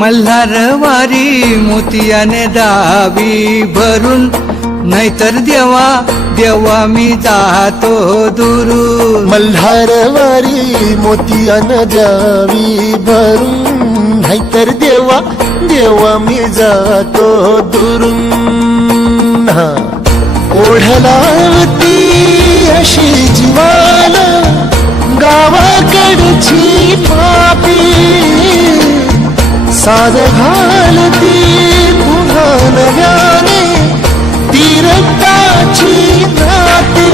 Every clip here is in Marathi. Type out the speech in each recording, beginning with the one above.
मल्हारवारी मोतियाने दावी भरून, नाहीतर देवा देवा मी जातो दुरून. मल्हारवारी मोतियाने द्यावी भरून, नाहीतर देवा देवा मी जातो दुरून. ओढलावती अशी जीवाला गावाकडची पापी, साध घालती पुन्हा नव्याने ती रक्ताची नाती.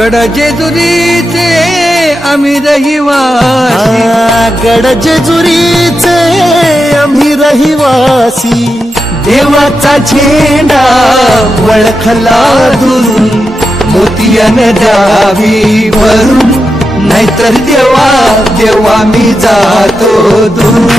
गड जेजुरीचे आम्ही रहिवासी, गड जेजुरीचे आम्ही रहिवासी. देवाचा झेंडा वळखला दुरून, मोतियाने द्यावी भरून, नाहीतर देवा देवा मी जातो दुरून.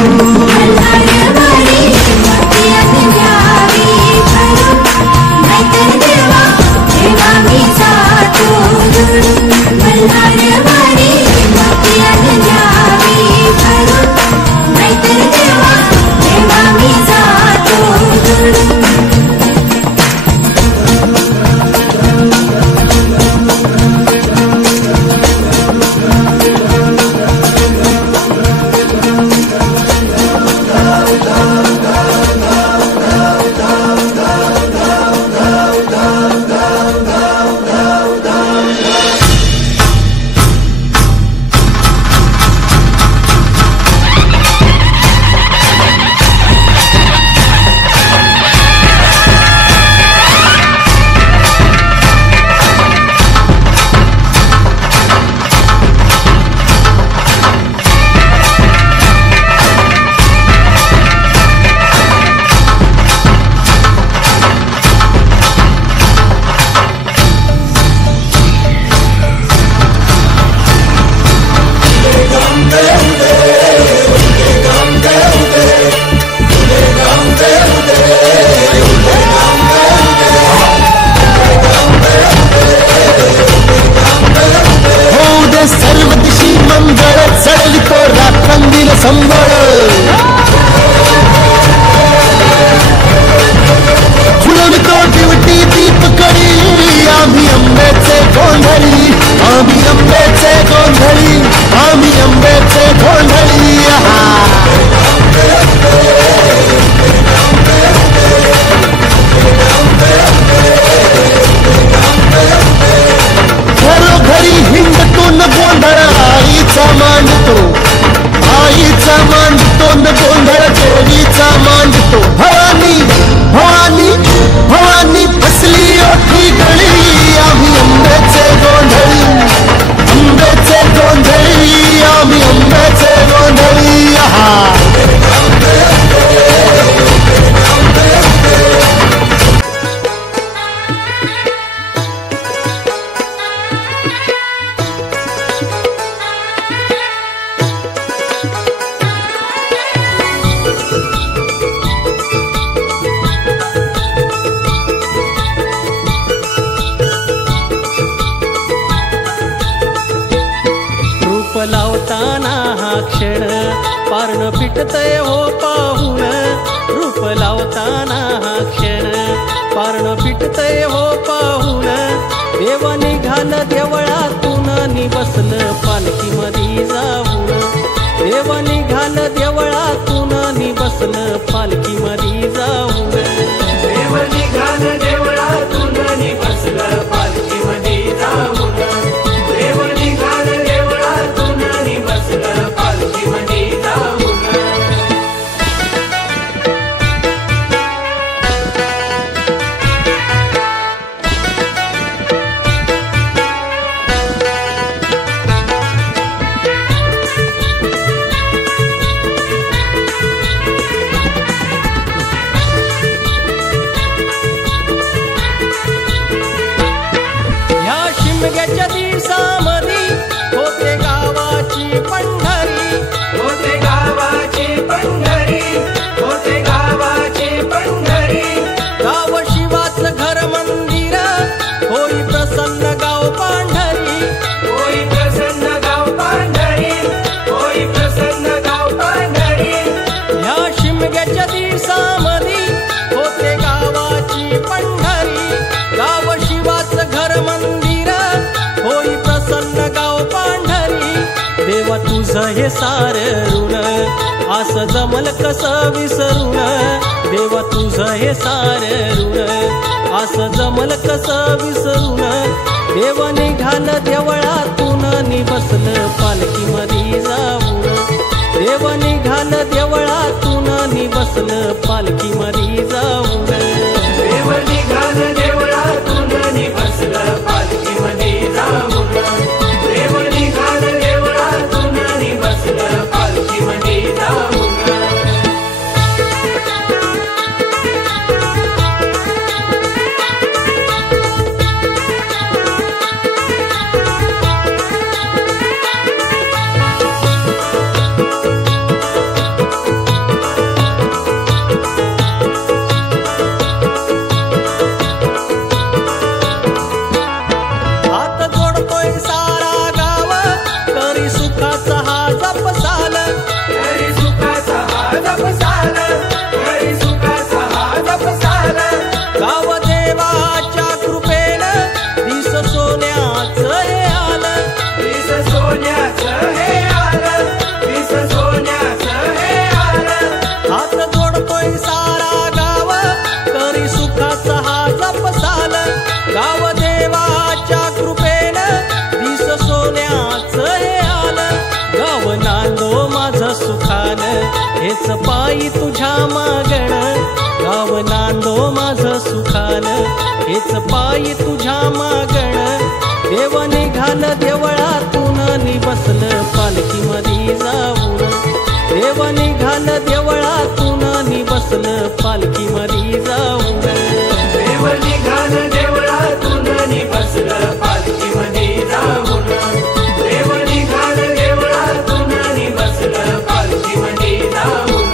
लावताना हा क्षण पारण पिटतय हो पाहून. रूप लावताना हा क्षण पारण पिटतय हो पाहून. देव निघाल देवळातून नि बसलं पालखीमध्ये जाऊन. देव निघाल देवळातून नि बसलं पालखीमध्ये जाऊन. देव निघाल देवळातून नि बसलं पालखीमध्ये जाऊन. शिमग्याच्या दिवसामधी होते गावाची पंढरी, गाव शिवाचं घर मंदिर होई प्रसन्न गाव पांढरी. देवा तुझं हे सार ऋण असं जमल कसं विसरून, देवा तुझं हे सार ऋण असं जमल कसं विसरून. देव निघाल देवळातून नि बसलं पालखीमध्ये जाऊन, देव निघाल देवळातून नि बसलं पालखीमध्ये जाऊन. देव निघाल देवळातून नि बसलं पालखीमध्ये जाऊन, देव निघाल देवळातून नि बसलं पालखीमध्ये जाऊन. गाव देवाच्या कृपेनं दिस सोन्याचं हे आलं, गाव नांदो माझं सुखानं हेच पायी तुझ्या मागण, गाव नांदो माझं सुखानं हेच पायी तुझ्या मागण. देव निघाल देवळातून नि बसलं पालखीमध्ये जाऊन, देव निघाल देवळातून नि बसलं पालखीमध्ये जाऊन. देव निघाल देवळातून नि बसलं पालखीमध्ये जाऊन, देव निघाल देवळातून नि बसलं पालखीमध्ये जाऊन.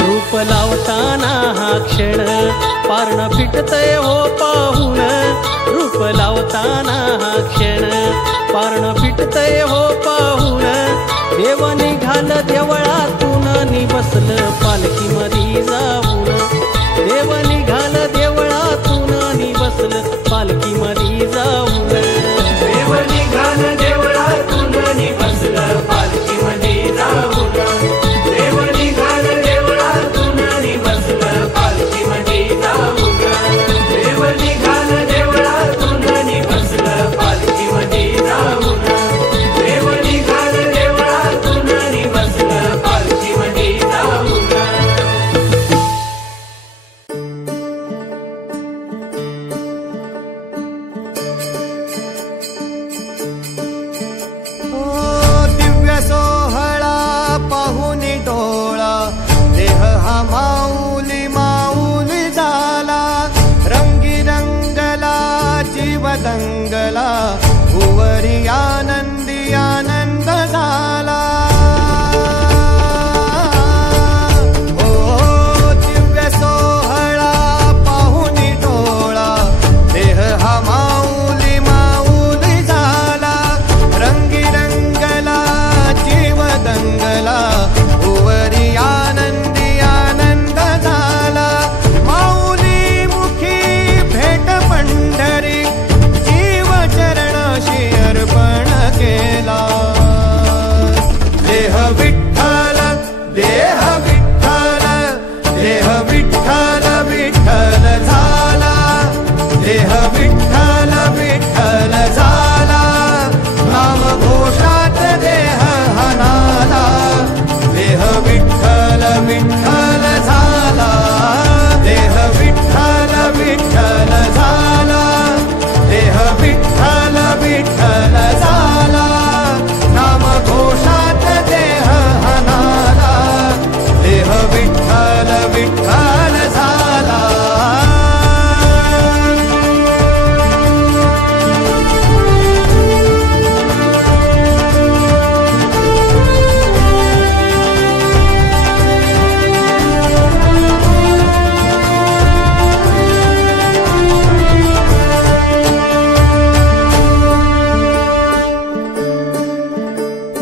रूप लावताना हा क्षण पारण फिटतय हो पाहून, रूप लावताना हा क्षण पारण फिटतय हो पाहून. देव निघाल देवळातून नि बसलं पालखीमध्ये जाऊन, देव निघाल देवळातून नि बसलं पालखीमध्ये जाऊन. देव निघाल देवळातून नि बसलं पालखीमध्ये जाऊन, देव निघाल देवळातून नि बसलं पालखीमध्ये जाऊन, देव निघाल देवळातून नि बसलं पालखीमध्ये जाऊन, देव निघाल देवळातून नि बसलं पालखीमध्ये जाऊन. दिव्य सोहळा पाहून डोळा देह हा माऊली माऊली झाला, रंगी रंगला जीव दंगला भुवरी आनंदी आनंद झाला. ओ दिव्य सोहळा पाहून डोळा देह हा माऊली माऊली झाला, रंगी रंगला जीव दंगला भुवरी आनंदी आनंद झाला. माऊली मुखी भेट पंढरी जीव चरणाशी अर्पण केला. देह विठ्ठल देह विठ्ठल देह विठ्ठल विठ्ठल झाला, देह विठ्ठल विठ्ठल झाला. नाम घोषात देह हनाला, देह विठ्ठल विठ्ठल झाला, देह विठ्ठल विठ्ठल झाला, देह विठ्ठल विठ्ठल झाला. नाम घोषात देह हनाला, देह विठ्ठल विठ्ठल झाला.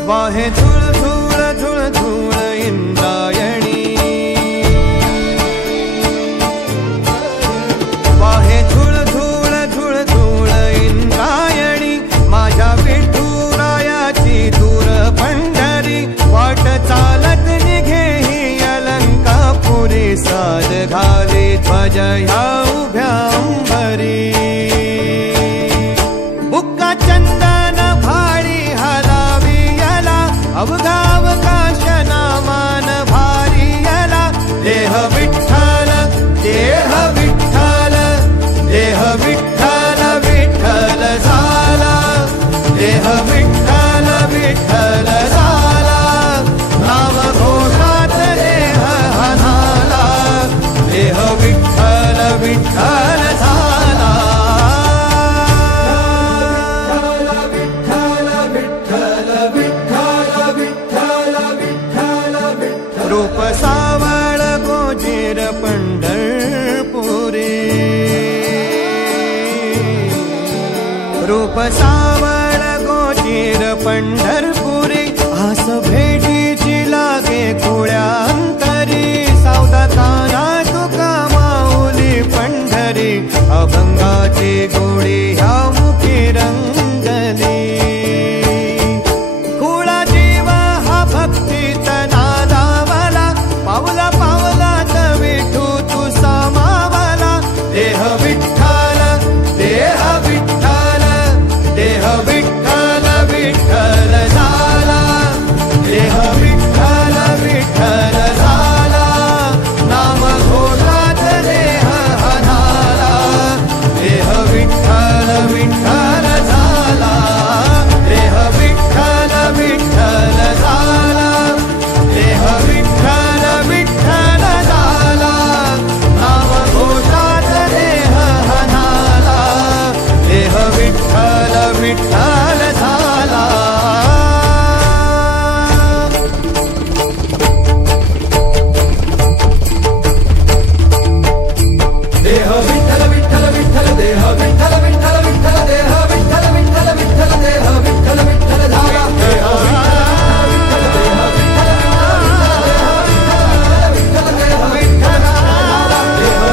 वाहे झुळ झुळ झुळ झुळ इंद्रायणी, ध्वज ह्या उभ्या अंबरी बुक्का चंदन भाडी हलावी याला अवघावकाश नामान भारी याला देह विठ्ठल देह विठ्ठल देह विठ्ठल विठ्ठल झाला देह विठ्ठल विठ्ठल झाला नाम घोषात देह हनाला देह विठ्ठल विठ्ठल झाला विठ्ठल विठ्ठल विठ्ठल विठ्ठल विठ्ठल विठ्ठल रूप सावळ गोजीर पंढरपुरी रूप सावळ गोजीर पंढरपुरी आस भेटीची लागे खुळ्या अंतरी सावधाताना तुका माऊली पंढरी अभंगाची गोडी ह्या मुखी रंगली खुळा जीव हा भक्तीत नादावला पावला पावलात विठू तू सामावला देह विठ्ठल देह विठ्ठल देह विठ्ठल विठ्ठल झाला देह विठ्ठल विठ्ठल झाला नाम घोषात देह हनाला देह विठ्ठल विठ्ठल झाला देह विठ्ठल विठ्ठल झाला देह विठ्ठल विठ्ठल झाला नाम घोषात देह हनाला देह विठ्ठल विठ्ठल झाला देह विठ्ठल विठ्ठल विठ्ठल देह विठ्ठल विठ्ठल विठ्ठल देह विठ्ठल विठ्ठल विठ्ठल देह विठ्ठल विठ्ठल झाला देह विठ्ठल देह विठ्ठल विठ्ठल देह विठ्ठल झाला देह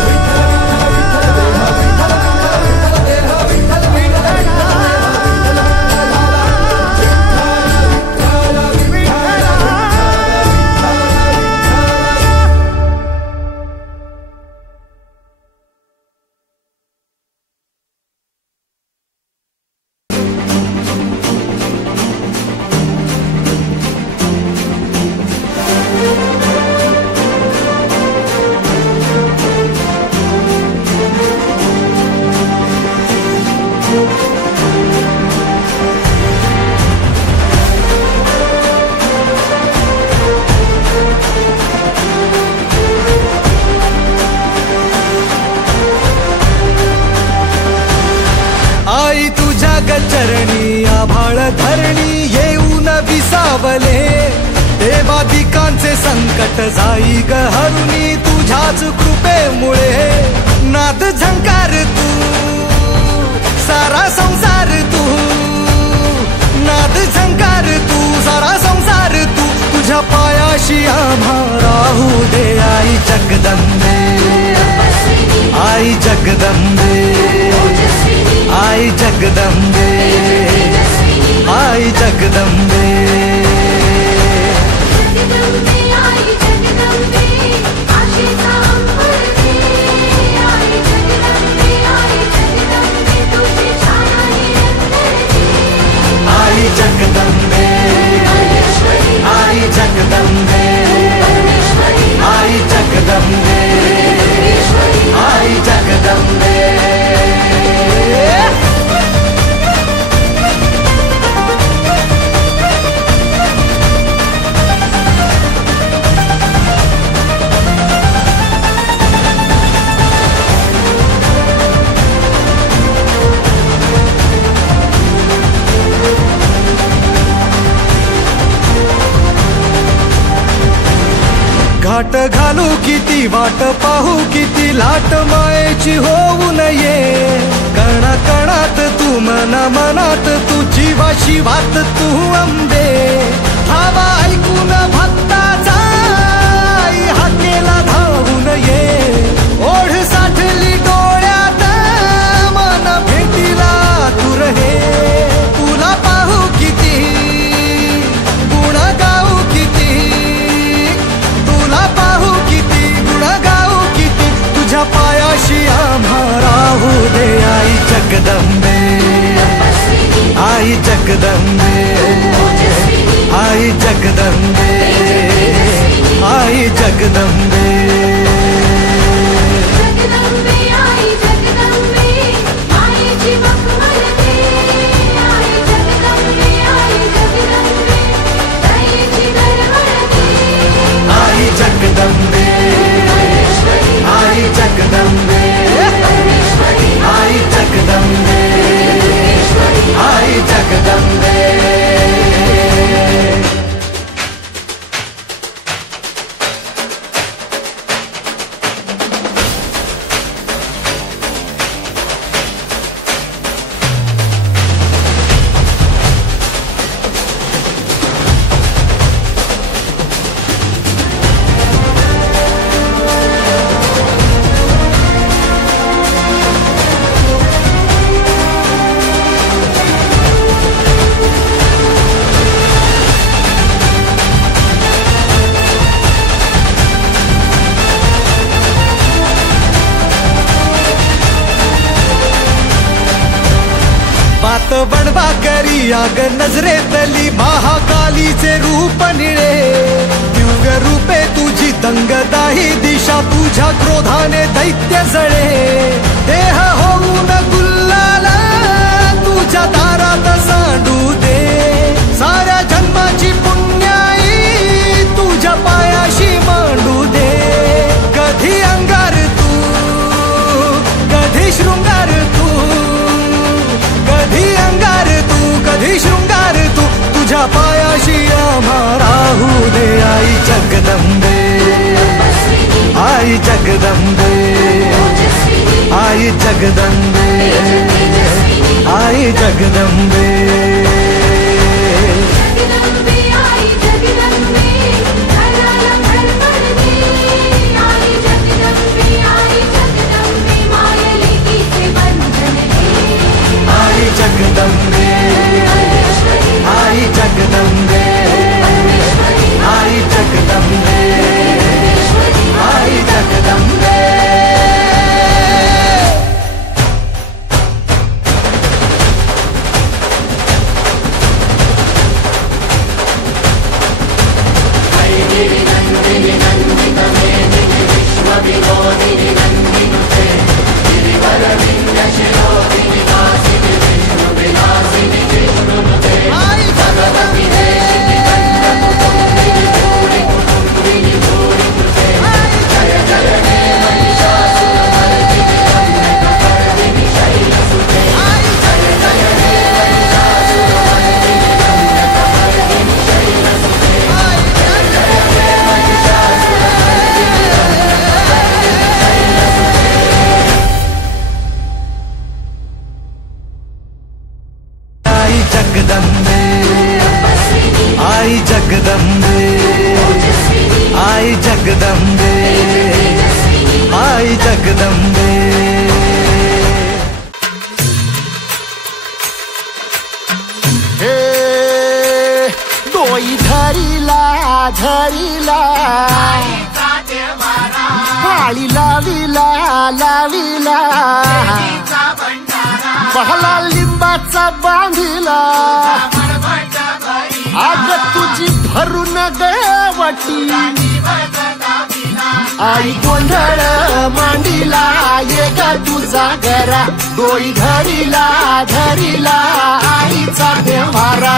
आई तुझ्या गचरणी आभाळ धरणी येऊन विसावले देवादिकांचे संकट जाई ग हरुणी तुझ्याच कृपेमुळे नाद झंकार तू सारा संसार तू नाद झंकार तू सारा संसार तू तुझ्या पायाशी आम्हा राहू दे आई जगदंबे आई जगदंबे आई जगदंबे आई जगदंबे आई जगदंबे आई जगदंबे आई जगदंबे आई जगदंबे घाट घालू किती वाट पाहू किती लाट मायेची होऊ नये कणा कणात तू मना मनात तू जीवा शिवात तू अंबे हवा ऐकून भक्ताचा हाकेला धावून ये ओढ साठली डोळ्यात मन भेटीला तू रहे तुला पाहू किती गुण गाऊ किती तुला पाहू किती गुण गाऊ किती तुझ्या जगदंबे आई जगदंबे आई जगदंबे जगदंबे आई जगदंबे मायेची मखमलते आई जगदंबे दयेची दरवळते आई जगदंबे आई जगदंबे आई जगदंबे आई जगदंबे बात बनवा करी आग नजरेतली महाकालीचे रूप निळे दिव्य रूपे तुझी दंगदाही दिशा तुझ्या क्रोधाने दैत्य जळे देह होऊन गुल्लाल तुझ्या दारात सांडू दे साऱ्या जन्माची पुण्याई तुझ्या पायाशी मांडू दे कधी अंगार तू कधी शृंगार तू कधी अंगार तू कधी शृंगार तू तुझ्या पायाशी आम्हा राहू दे आई जगदंबे आई जगदंबे आई जगदंबे आई जगदंबे जगदंबे आई जगदंबे घराला भरभरते आई जगदंबे मायेलेकीचे बंधन आई जगदंबे आई जगदंबे आई जगदंबे आई जगदंबे जगदंबे आई जगदंबे आई जगदंबे आई जगदंबे हे डोई धरीला धरीला पाळी लाविला लाविला पहला लिंबाचा बांधिला आग तुझी भरून गवटी आई गोंधळ मांडीला ये ग तुझा घरा डोई धरीला धरीला आईचा देवारा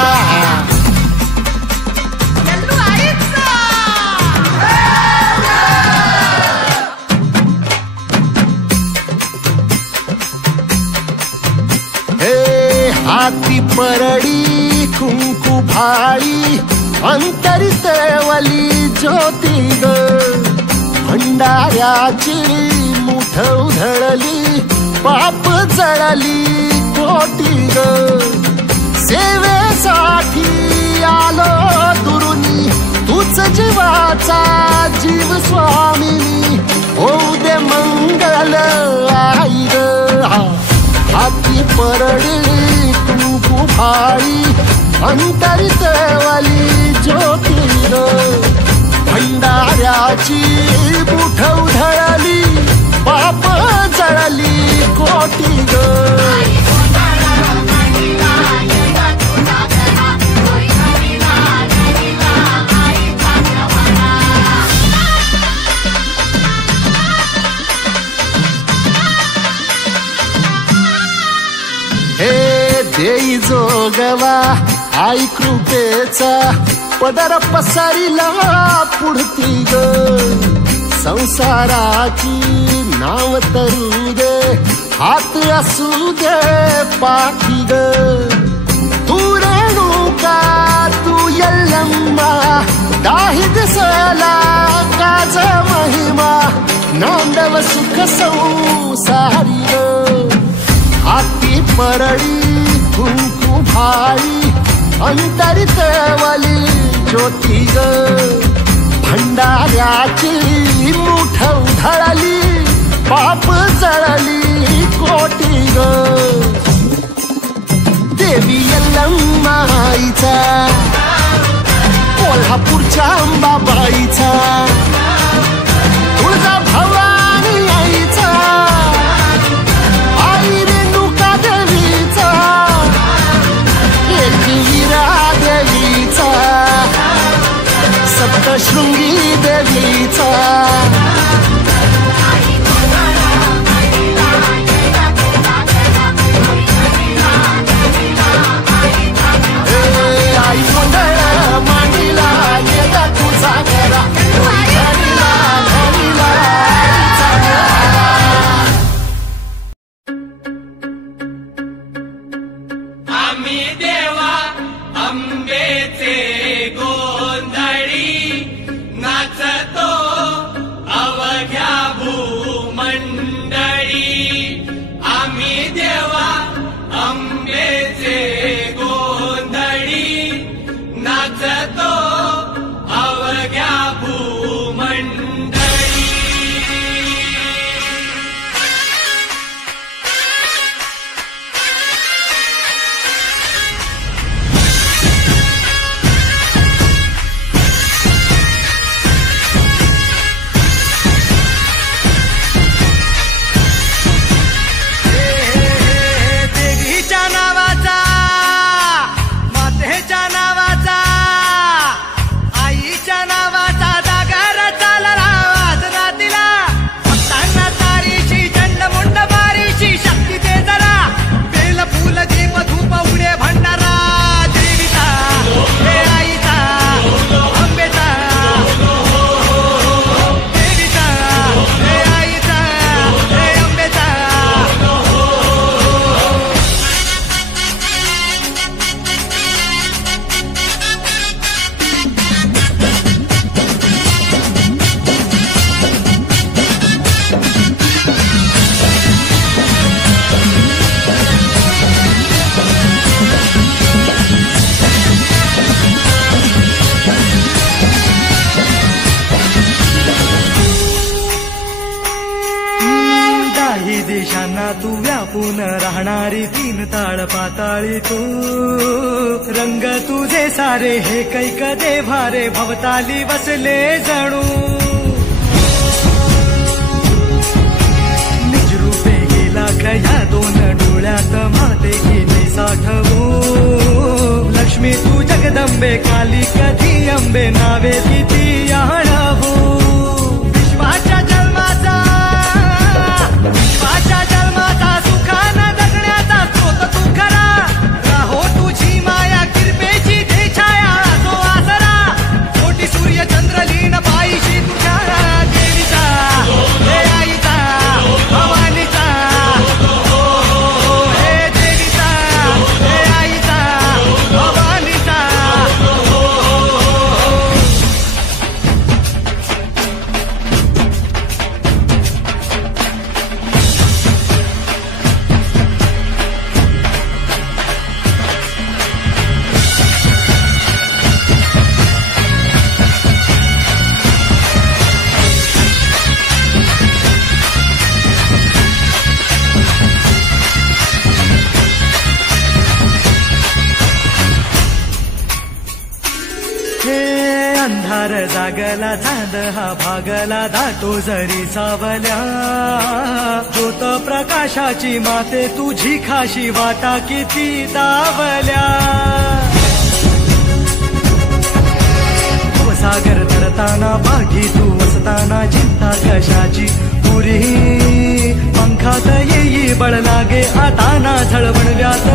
हाती परडी कुंकू भाळी अंतरितवली ज्योती ग भंडाऱ्याची मुठ उधळली पाप जळली कोटी ग सेवेसाठी आलो दुरुनी तूच जीवाचा जीव स्वामिनी होऊ दे मंगल आई ग हाती परडी कुंकू भाळी अंतरितवली ज्योती ग भंडाऱ्याची मुठ उधळली पाप जळली कोटी ग जोगवा आई कृपेचा पदर पसरिला पुढती ग संसाराची नाव तरू दे हात असू दे पाठी ग तू रेणुका तू यल्लम्मा दाही दिसला काज महिमा नांदव सुख संसारी ग हाती परळी कुंकू भाई अंतरित वली ज्योती ग भंडाऱ्याची मुठ उधळली पाप जळली कोटी ग देवी यल्लम्माईचा कोल्हापूरच्या अंबाबाईचा तुळजा भवानी आईचा आई रेणुका देवीचा एकवीरा देवीचा सप्तशृंगी देवीचा आई मंगळ मांडीला येता तुझा घरा घरीला घरीला आम्ही देवा अंबेचे गोंधळी नाचतो अवघ्या भूमंडळी आम्ही देवा अंबेचे गोंधळी नाचतो अवघ्या भूमंडळी देवीच्या नावाचा मातेच्या नावाचा आईच्या नावाचा जागर चालला वाजना दिला भक्तांना तारीची चंडमुंड बारीची शक्ती दे जरा बेल फुल दीप धूप उडे भंडारा देवीचा हे आईचा अंबेचा देवीचा हे आईचा हे अंबेचा दाही देशांना तू व्यापून राहणारी तीन ताळ पाताळी तू रंग तुझे सारे हे कैक दे भारे भवताली बसले जणू निजरूपे गेला खया दोन डोळ्यात माते गेले साठवू लक्ष्मी तू जगदंबे काली कधी अंबे नावे किती आणवू विश्वाच्या जन्माचा सुखानं जगण्याचा स्रोत तू खरा राहो तुझी माया कृपेची दे छाया जो आसरा कोटी सूर्य चंद्र लीन पायीशी तुझ्या देवीचा हे आईचा भवानीचा हे देवीचा हे आईचा भवानीचा अंधार जागला चांद हा भागला दाटो जरी सावल्या ज्योत प्रकाशाची माते तुझी खाशी वाटा किती दावल्या सागर तरताना पाठी तू असताना चिंता कशाची पुरी पंखात येई बळ लागे आता ना झळवण व्यात